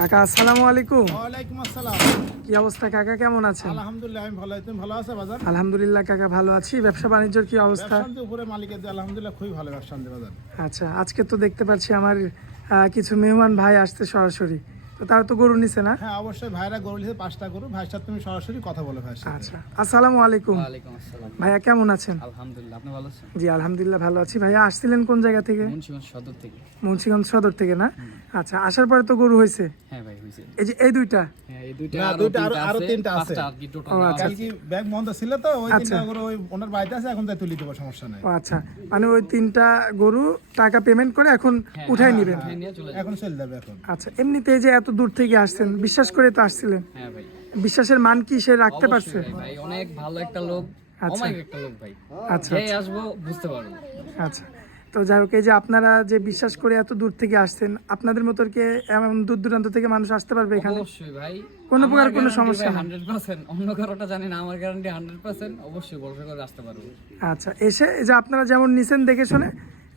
কাকা আসসালামু আলাইকুম। ওয়ালাইকুম আসসালাম। কি অবস্থা কাকা, কেমন আছেন? আলহামদুলিল্লাহ আমি ভালো আছি, তুমি ভালো আছো বাজার? আলহামদুলিল্লাহ কাকা ভালো আছি। ব্যবসা বাণিজ্যের কি অবস্থা? ব্যবসান্তি উপরে মালিকের দিয়ে আলহামদুলিল্লাহ খুবই ভালো ব্যবসান্তি বাজার। আচ্ছা, আজকে তো দেখতে পাচ্ছি আমার কিছু মেহমান ভাই আসছে সরাসরি, তো তারা তো গরু নিছে না? হ্যাঁ অবশ্যই, ভাইরা গরু নিয়েছে 5টা গরু। ভাইয়ের সাথে তুমি সরাসরি কথা বলে ভাইয়ের সাথে। আচ্ছা, আসসালামু আলাইকুম। ওয়ালাইকুম আসসালাম। ভাইয়া কেমন আছেন? আলহামদুলিল্লাহ, আপনি ভালো আছেন? জি আলহামদুলিল্লাহ ভালো আছি। ভাইয়া আসছিলেন কোন জায়গা থেকে? মুন্সিগঞ্জ সদর থেকে। মুন্সিগঞ্জ সদর থেকে না? আচ্ছা, আসার পরে তো গরু হয়েছে। হ্যাঁ ভাই, হয়েছে। এই যে এই দুইটা? হ্যাঁ, এই দুইটা না, আরো দুইটা তিনটা আরো আছে, তিনটা আছে। 5টা আর কি টোটাল। ও আচ্ছা। কালকে ব্যাগ বন্ধ ছিল তো ওই আচ্ছা। 3টা গরু ওই ওনার বাড়িতে আছে, এখন তাই তুলে দেবো, সমস্যা নাই। ও আচ্ছা, মানে ওই তিনটা গরু টাকা পেমেন্ট করে এখন উঠাই নেবেন? হ্যাঁ, নিয়ে চলে যাবে। এখন চলে যাবে এখন। আচ্ছা, এমনিতে এই যে এত দূর থেকে আসছেন, বিশ্বাস করে তো আসছিলেন, হ্যাঁ ভাই, বিশ্বাসের মান কি সে রাখতে পারছে? অবশ্যই ভাই, অনেক ভালো একটা লোক, আচ্ছা। অমায়িক একটা লোক ভাই। আচ্ছা যে আসবো বুঝতে পারবো। আচ্ছা, তো যাই হোক, এই যে আপনারা যে বিশ্বাস করে এত দূর থেকে আসছেন, আপনাদের মতো কি এমন দূর দূরান্ত থেকে মানুষ আসতে পারবে এখানে? অবশ্যই ভাই, কোনো প্রকার আমার কোনো guarantee সমস্যা ভাই নেই। 100%, অন্য কারোটা জানি না, আমার গ্যারান্টি 100%, অবশ্যই ভরসা করে আসতে পারবো। আচ্ছা, এসে এই যে আপনারা যেমন নিছেন দেখে শুনে,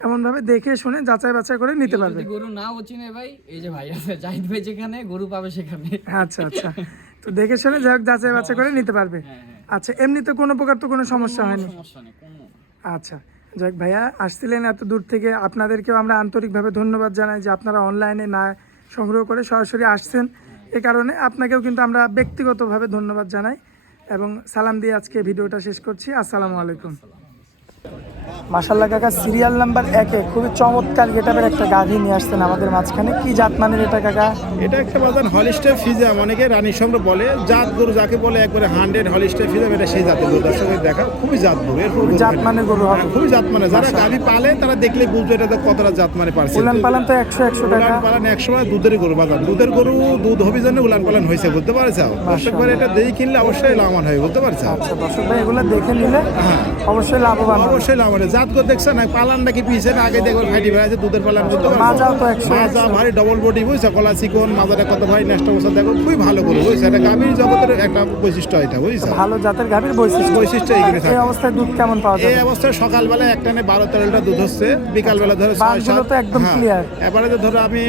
এমনভাবে দেখে শুনে যাচাই বাছাই করে নিতে কেউ পারবে। যদি গরু নাও চিনে ভাই, এই যে ভাই আছে জাহিদ ভাই, যেখানে গরু পাবে সেখানে। আচ্ছা আচ্ছা, তো দেখে শুনে যাই হোক যাচাই বাছাই করে নিতে পারবে। হ্যাঁ হ্যাঁ, আচ্ছা, এমনিতে কোনো প্রকার তো কোনো সমস্যা কোনো হয়নি? সমস্যা নেই কোনো। আচ্ছা, যাক ভাইয়া আসছিলেন এত দূর থেকে, আপনাদেরকেও আমরা আন্তরিকভাবে ধন্যবাদ জানাই যে আপনারা অনলাইনে না সংগ্রহ করে সরাসরি আসছেন। এ কারণে আপনাকেও কিন্তু আমরা ব্যক্তিগতভাবে ধন্যবাদ জানাই এবং সালাম দিয়ে আজকে ভিডিওটা শেষ করছি। আসসালামু আলাইকুম। মাশাআল্লাহ কাকা, সিরিয়াল নাম্বার 1-এ খুবই চমৎকার গেটআপের একটা গাভী নিয়ে আসছেন আমাদের মাঝখানে। কি জাত মানের এটা কাকা? এটা একটা বাজার হলিস্টার ফিজাম, অনেকে রানী সংগ্রহ বলে। জাত গরু যাকে বলে একবারে 100 হলিস্টার ফিজাম, এটা সেই জাতের গরু। দর্শকের দেখা খুবই জাত গরু, এর খুবই জাত মানের গরু হবে। খুবই জাত মানে, যারা গাভী পালে তারা দেখলে বুঝবে এটা কতটা জাত মানে পারছে। উলান পালান তো 100 টাকা। উলান পালান 100 দুধের গরু বাজার, দুধের গরু দুধ হবি জন্য উলান পালান হয়েছে, বুঝতে পারছো? দর্শক ভাই এটা দেখে কিনলে অবশ্যই লাভবান হয়, বুঝতে পারছো? আচ্ছা দর্শক ভাই, এগুলো দেখে নিলে অবশ্যই লাভবান হবে। অবশ্যই লাভ হবে। জাত গরু দেখছো না, পালান নাকি পিছে না, আগে দেখো ভাইটি ভাই আছে দুধের পালান, বুঝতে পারছো? মাজাও তো 100। মাজা ভারী ডবল বডি, বুঝছো? কলা চিকন, মাজাটা কত ভাই, নেক্সট বছর দেখো খুবই ভালো গরু, বুঝছো? এটা গাভীর জগতের একটা বৈশিষ্ট্য, এটা বুঝছো? ভালো জাতের গাভীর বৈশিষ্ট্য। বৈশিষ্ট্য এইগুলো থাকে। এই অবস্থায় দুধ কেমন পাওয়া এই যাবে? অবস্থায় সকালবেলা একটানে 12-13 লিটার দুধ হচ্ছে, বিকালবেলা ধরো 6-7। বানগুলো তো একদম ক্লিয়ার। এবারে তো ধরো আমি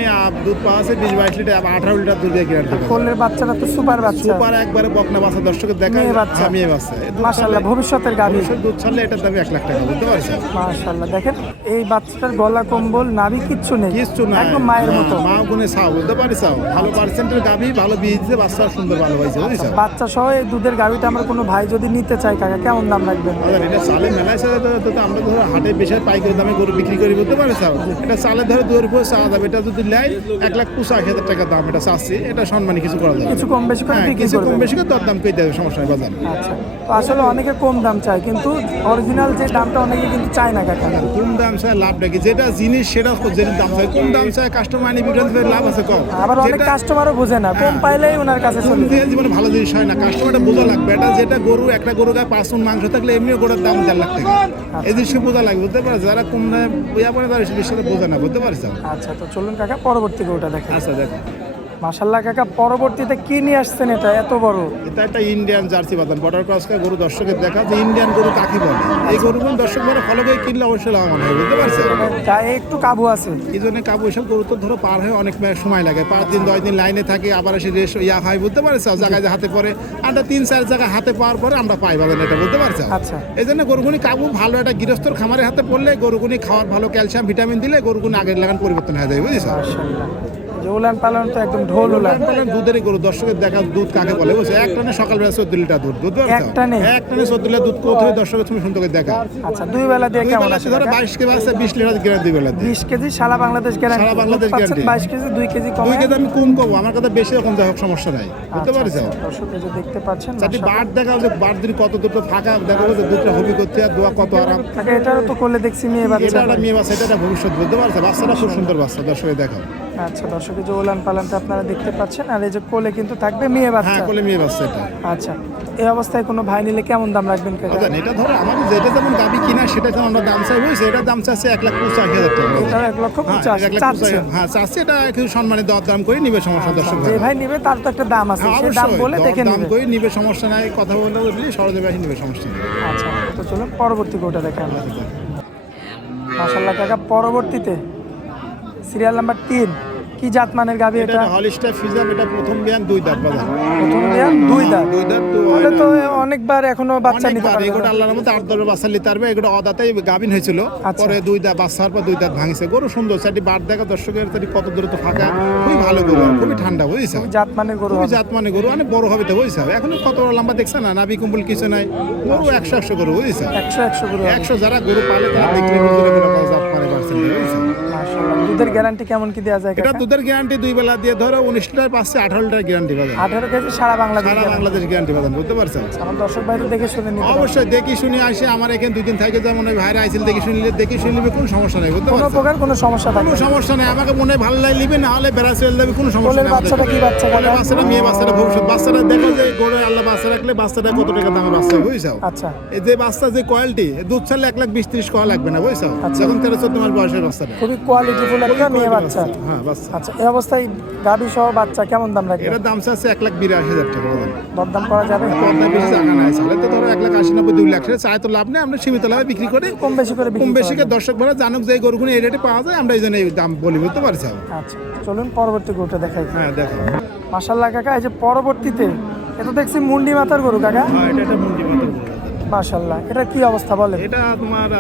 দুধ পাওয়া আছে 20-22 লিটার, 18 লিটার দুধ দিয়ে কিনার দেবো। কোলের বাচ্চাটা তো সুপার বাচ্চা, সুপার একবারে বকনা বাচ্চা, দর্শকের দেখা মেয়ে বাচ্চা। মেয়ে বাচ্চা। মাশাআল্লাহ, ভবিষ্যতের গাভী। দুধ ছাড়লে এটার দাম 1 লাখ টাকা, বুঝতে পারছো? মাশাআল্লাহ, দেখেন এই বাচ্চাটার গলা কম্বল নাভি কিচ্ছু নেই, কিচ্ছু না, একদম মায়ের মতো। মা গুনে চাও, বুঝতে পারছো? ভালো পার্সেন্টের গাভী, ভালো বীজ দিয়ে বাচ্চা সুন্দর ভালো হয়েছে, বুঝছো? বাচ্চা সহ এই দুধের গাভীটা আমার কোনো ভাই যদি নিতে চায় কাকা, কেমন দাম রাখবেন? এটা চালে মেলায় সাথে তো আমরা ধরো হাটে বেশি পাইকারি দামে গরু বিক্রি করি, বুঝতে পারছো? এটা চালে ধরো 2 উপর চাওয়া যাবে, এটা যদি নেয় 1,85,000 টাকা দাম, এটা চাচ্ছি, এটা সম্মানী কিছু করা যাবে। কিছু কম বেশি করে হ্যাঁ, বিক্রি কিছু কম করবেন। বেশি করে দাম করে দেবে, সমস্যা নেই বাজারে। আচ্ছা, তো আসলে অনেকে কম দাম চায়, কিন্তু অরিজিনাল যে দামটা অনেকে কিন্তু চায় না কাকা। কম দাম চায় লাভ নাকি, যেটা জিনিস সেটা যেটা দাম চায়, কম দাম চায় কাস্টমার আনি বিক্রি করে লাভ আছে কম। আবার অনেক কাস্টমারও বোঝে না, কম পাইলেই ওনার কাছে কম চলে যায়। দিয়ে জীবনে ভালো জিনিস হয় না, কাস্টমারটা বোঝা লাগবে। এটা যেটা গরু, একটা গরু গায়ে 5 মণ মাংস থাকলে এমনিও গরুর দাম 1.5 লাখ টাকা, এই জিনিসকে বোঝা লাগবে, বুঝতে পারছো? যারা কম দামে ইয়া পড়ে তারা সেই জিনিসটা বোঝে না, বুঝতে পারছো? আচ্ছা, তো চলুন কাকা পরবর্তী গরুটা দেখেন। আচ্ছা দেখো, মাশাআল্লাহ কাকা, পরবর্তীতে কি নিয়ে আসছেন এটা এত বড়? এটা একটা ইন্ডিয়ান জার্সি বাদান বর্ডার ক্রস করা গরু। দর্শকের দেখা যে ইন্ডিয়ান গরু কাকে বলে, এই গরুগুলো দর্শক মানে ফলো করে কিনলে অবশ্যই লাভবান হয়, বুঝতে পারছো? গায়ে একটু কাবু আছে। এই জন্য কাবু এসব গরু তো ধরো পার হয়ে অনেক সময় লাগে, 5 দিন 10 দিন লাইনে থাকে, আবার এসে রেস ইয়া হয়, বুঝতে পারছো? জায়গায় যে হাতে পড়ে, আমরা 3-4 জায়গায় হাতে পাওয়ার পরে আমরা পাই বাদান, এটা বুঝতে পারছো? আচ্ছা, এই জন্য গরুগুনি কাবু ভালো, একটা গৃহস্থর খামারের হাতে পড়লে গরুগুনি খাওয়ার ভালো, ক্যালসিয়াম ভিটামিন দিলে গরুগুনি আগের লাগান পরিবর্তন হয়ে যায়, বুঝেছো? মাশাআল্লাহ, যে উলান পালন তো একদম ঢোল উলান। দুধের গরু, দর্শকের দেখা দুধ কাকে বলে, বুঝছো? এক টানে সকালবেলা 14 লিটার দুধ, বুঝতে পারছো? এক টানে? এক টানে 14 লিটার দুধ কোথায় দর্শকের তুমি সুন্দর করে দেখা। আচ্ছা, দুই বেলা দিয়ে দুই কেমন বেলা আছে ধরো 22 কেজি আছে, 20 লিটার গ্যারান্টি দুই বেলা দিয়ে। 20 কেজি সারা বাংলাদেশ গ্যারান্টি। সারা বাংলাদেশ guarantee। 22 কেজি 2 কেজি কম। 2 কেজি আমি কম করবো, আমার কথা বেশি রকম যাই হোক সমস্যা নাই, বুঝতে পারছো? দর্শক এই যে দেখতে পাচ্ছেন, চারটি বাট দেখা যে বাট দিন কত দুটো ফাঁকা দেখা যাচ্ছে, দুধটা হবি করতে আর দোয়া কত আরাম। কাকা এটারও তো করলে দেখছি মেয়ে বাচ্চা। এটা একটা মেয়ে বাচ্চা, এটা একটা ভবিষ্যৎ, বুঝতে পারছো? বাচ্চাটা খুব সুন্দর বাচ্চা, দর্শকে দেখো। আচ্ছা, দর্শক এই যে উলান পালানটা আপনারা দেখতে পাচ্ছেন, আর এই যে কোলে কিন্তু থাকবে মেয়ে হ্যাঁ, বাচ্চা। কোলে মেয়ে বাচ্চা এটা। আচ্ছা, এই অবস্থায় কোনো ভাই নিলে কেমন দাম রাখবেন কাকা? আচ্ছা, এটা ধরো আমাদের যেটা যেমন গাবি কিনা সেটা যেমন আমরা দাম চাই, বুঝছো? এটার দাম চাচ্ছে 1,85,000 টাকা। এটাও 1,85,000 চাচ্ছেন। হ্যাঁ চাচ্ছি, এটা কিছু সম্মানে দাম করে নিবে, সমস্যা দর্শক যে ভাই নিবে তার তো একটা দাম আছে, সেই দাম বলে দেখে দাম নিবে। করে নিবে, সমস্যা নাই, কথা বলে বুঝলি সরজে বাসী নিবে, সমস্যা নেই। আচ্ছা, তো চলুন পরবর্তী গরুটা দেখে আমরা। মাশাআল্লাহ কাকা, পরবর্তীতে সিরিয়াল নাম্বার 3 কি জাত মানের গাভী এটা এটা? হলিস্টার ফিজাম, এটা প্রথম বিয়ান 2 দাঁত বাজার। প্রথম বিয়ান 2 দাঁত। 2 দাঁত তো তাহলে তো অনেকবার এখনো বাচ্চা নিতে অনেকবার পারবে। এগুলো আল্লাহর মধ্যে 8-10 বাচ্চা নিতে পারবে। এগুলো অদাতেই গাভিন হয়েছিল, আচ্ছা। পরে 2 দাঁত বাচ্চার পর 2 দাঁত ভাঙিছে। গরু সুন্দর, চারটি বার দেখা দর্শকের তারি কত দূরে তো ফাঁকা, খুবই ভালো গরু, খুবই ঠান্ডা বুঝছো, জাত মানের গরু খুবই হবে। জাত মানে গরু, অনেক বড় হবে তো বুঝছো। এখন কত বড় লম্বা দেখছে না, নাভি কুম্বল কিছু নাই, গরু 100 গরু বুঝছো। 100 গরু হবে। 100 যারা গরু পালে তারা দেখলে বুঝলে কোনো জাত মানে পারছেন বুঝছো। মাশাআল্লাহ। দুধের গ্যারান্টি কেমন কি দেওয়া যায় এটা কাকা? দুধের গ্যারান্টি 2 বেলা দিয়ে ধরো 19 লিটার পাচ্ছে, 18 লিটার গ্যারান্টি পাবেন। 18 কেজি সারা বাংলাদেশ সারা guarantee। বাংলাদেশ গ্যারান্টি পাবেন, বুঝতে পারছেন। আমার দর্শক ভাইরা দেখে শুনে নিতে পারবে। অবশ্যই দেখি শুনে আসে আমার এখানে 2 দিন থাকে, যেমন ওই ভাইরা আইছিল দেখি শুনলে কোনো সমস্যা নেই, বুঝতে কোনো পারছেন। প্রকার কোনো সমস্যা থাকবে কোনো না। সমস্যা নেই, আমাকে মনে হয় ভালো লাগে নিবে, না হলে বেড়া চলে যাবে, কোনো সমস্যা কোলের নেই। বাচ্চাটা কি বাচ্চা কোলের কাকা? বাচ্চাটা মেয়ে বাচ্চাটা ভবিষ্যৎ বাচ্চাটা দেখো যে গরু আল্লাহ বাচ্চা রাখলে বাচ্চাটা কত টাকা দামের বাচ্চা বুঝছো। আচ্ছা এই যে বাচ্চা যে কোয়ালিটি, দুধ ছাড়লে 1,20,30 কোয়া লাগবে না বুঝছো, আচ্ছা। যখন 13-14 মাস বয়সের বাচ্চাটা। খুবই কোয়ালিটিফুল একটা মেয়ে বাচ্চা। হ্যাঁ বাচ্চা। আচ্ছা এই অবস্থায় গাভী সহ বাচ্চা কেমন দাম রাখবে? এটার দাম চাচ্ছে 1,82,000 টাকা বাজার। দরদাম করা যাবে? পর্দা বেশি জায়গা নাই, তাহলে তো ধরো 1,80,90,000 2 লাখ টাকা চাই তো লাভ নেই, আমরা সীমিত লাভে বিক্রি করি। কম বেশি করে কম বিক্রি বেশি করা যাবে। দর্শক ভাড়া জানুক যে এই গরুগুলো এই রেটে পাওয়া যায়, আমরা এই জন্য এই দাম বলি, বুঝতে পারছো। আচ্ছা চলুন পরবর্তী গরুটা দেখাই। হ্যাঁ দেখো, মাশাআল্লাহ কাকা, এই যে পরবর্তীতে এটা দেখছি মুন্ডি মাথার গরু কাকা। হ্যাঁ এটা একটা মুন্ডি মাথার গরু। মাশাআল্লাহ, এটা কি অবস্থা বলেন? এটা তোমার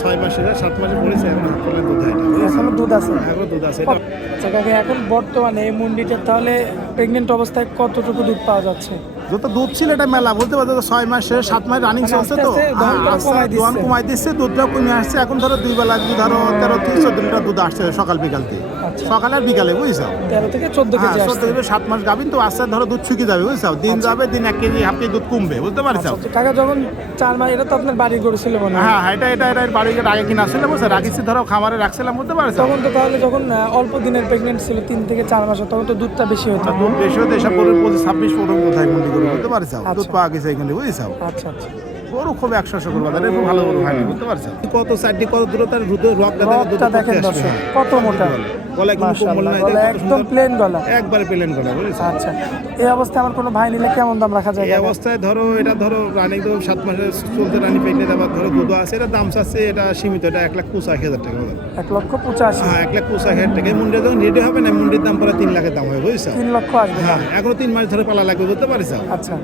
6 মাসের 7 মাসে পড়েছে, এখন হাত তোলার দুধ হয় এটা। এখনো দুধ আছে? এখনো দুধ আছে এটা। আচ্ছা কাকা, এখন বর্তমানে এই মুন্ডিটার তাহলে প্রেগনেন্ট অবস্থায় কতটুকু দুধ পাওয়া যাচ্ছে? যত দুধ ছিল এটা মেলা, বলতে পারছো 6 মাসে 7 মাস রানিং চলছে তো, আস্তে আস্তে দহনটা কমায় দিচ্ছে। দোয়ান কমাই দিচ্ছে, দুধটাও কমে আসছে। এখন ধরো 2 বেলা যদি ধরো 13-14 লিটার দুধ আসছে সকাল বিকাল থেকে, আচ্ছা। সকালে আর বিকালে বুঝছো। 13 থেকে 14 হ্যাঁ কেজি 14 আসছে। থেকে 7 মাস গাভিন তো আস্তে ধরো দুধ শুকিয়ে যাবে বুঝছো, দিন যাবে দিন 1 কেজি হাফ কেজি দুধ কমবে, বুঝতে পারছো। আচ্ছা, কাকা যখন 4 মাস, এটা তো আপনার বাড়ির গরু ছিল মনে হয়। হ্যাঁ এটা বাড়ির আগে কিনা ছিল বুঝছো, রাখিছি ধরো খামারে রাখছিলাম, বুঝতে পারছো। তখন তো তাহলে যখন অল্প দিনের প্রেগনেন্ট ছিল 3 থেকে 4 মাসে, তখন তো দুধটা বেশি হতো। দুধ বেশি হতে এসব গরুর 26 পর্যন্ত কোথায় মন্ডি গরু, বুঝতে পারছো। দুধ আচ্ছা। পাওয়া গেছে এখানে বুঝছো। আচ্ছা আচ্ছা। গরু খুব 100 গরু বাজারে খুব ভালো গরু হয়নি, বুঝতে পারছো। কত সাইডে কত দূরতার রকটা রকটা দেখেন দর্শক, কত মোটা। গলায় কোনো কোমল মাশাআল্লাহ, নাই, গলা একদম প্লেন গলা। একবারে প্লেন গলা বুঝছো। আচ্ছা, এই অবস্থায় আমার কোনো ভাই নিলে কেমন দাম রাখা যায় এই কাকা? অবস্থায় ধরো এটা ধরো রানি তো 7 মাসের চলতে রানি প্রেগনেন্ট, আবার ধরো দুধ আছে, এটা দাম চাচ্ছে এটা সীমিত, এটা 1,85,000 টাকা বাজার। 1,85,000। হ্যাঁ 1,85,000 টাকা। মুন্ডি যখন রেডি হবে না, মুন্ডির দাম পরে 3 লাখের দাম হবে বুঝছো। 3 লক্ষ আসবে হ্যাঁ দাম। এখনো 3 মাস ধরে পালা লাগবে, বুঝতে পারছো। আচ্ছা,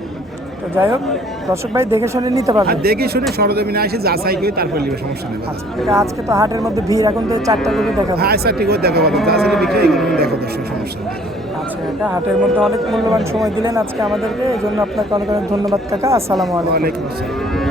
তো যাই হোক দর্শক ভাই দেখে শুনে নিতে আর পারবেন। দেখি শুনি সরজমিনে আসি যাচাই করে তারপর নিবে, সমস্যা নেই। আচ্ছা, আজকে তো হাটের মধ্যে ভিড়, এখন তো 4টা গরু দেখাবো। হ্যাঁ আচ্ছা ঠিক আছে, দেখো বাবা তাহলে বিক্রি এগুলো দেখো দর্শক, সমস্যা নেই। আচ্ছা কাকা, হাটের মধ্যে অনেক মূল্যবান সময় দিলেন আজকে আমাদেরকে, এই জন্য আপনাকে অনেক অনেক ধন্যবাদ কাকা। আসসালামু আলাইকুম। ওয়ালাইকুম আসসালাম।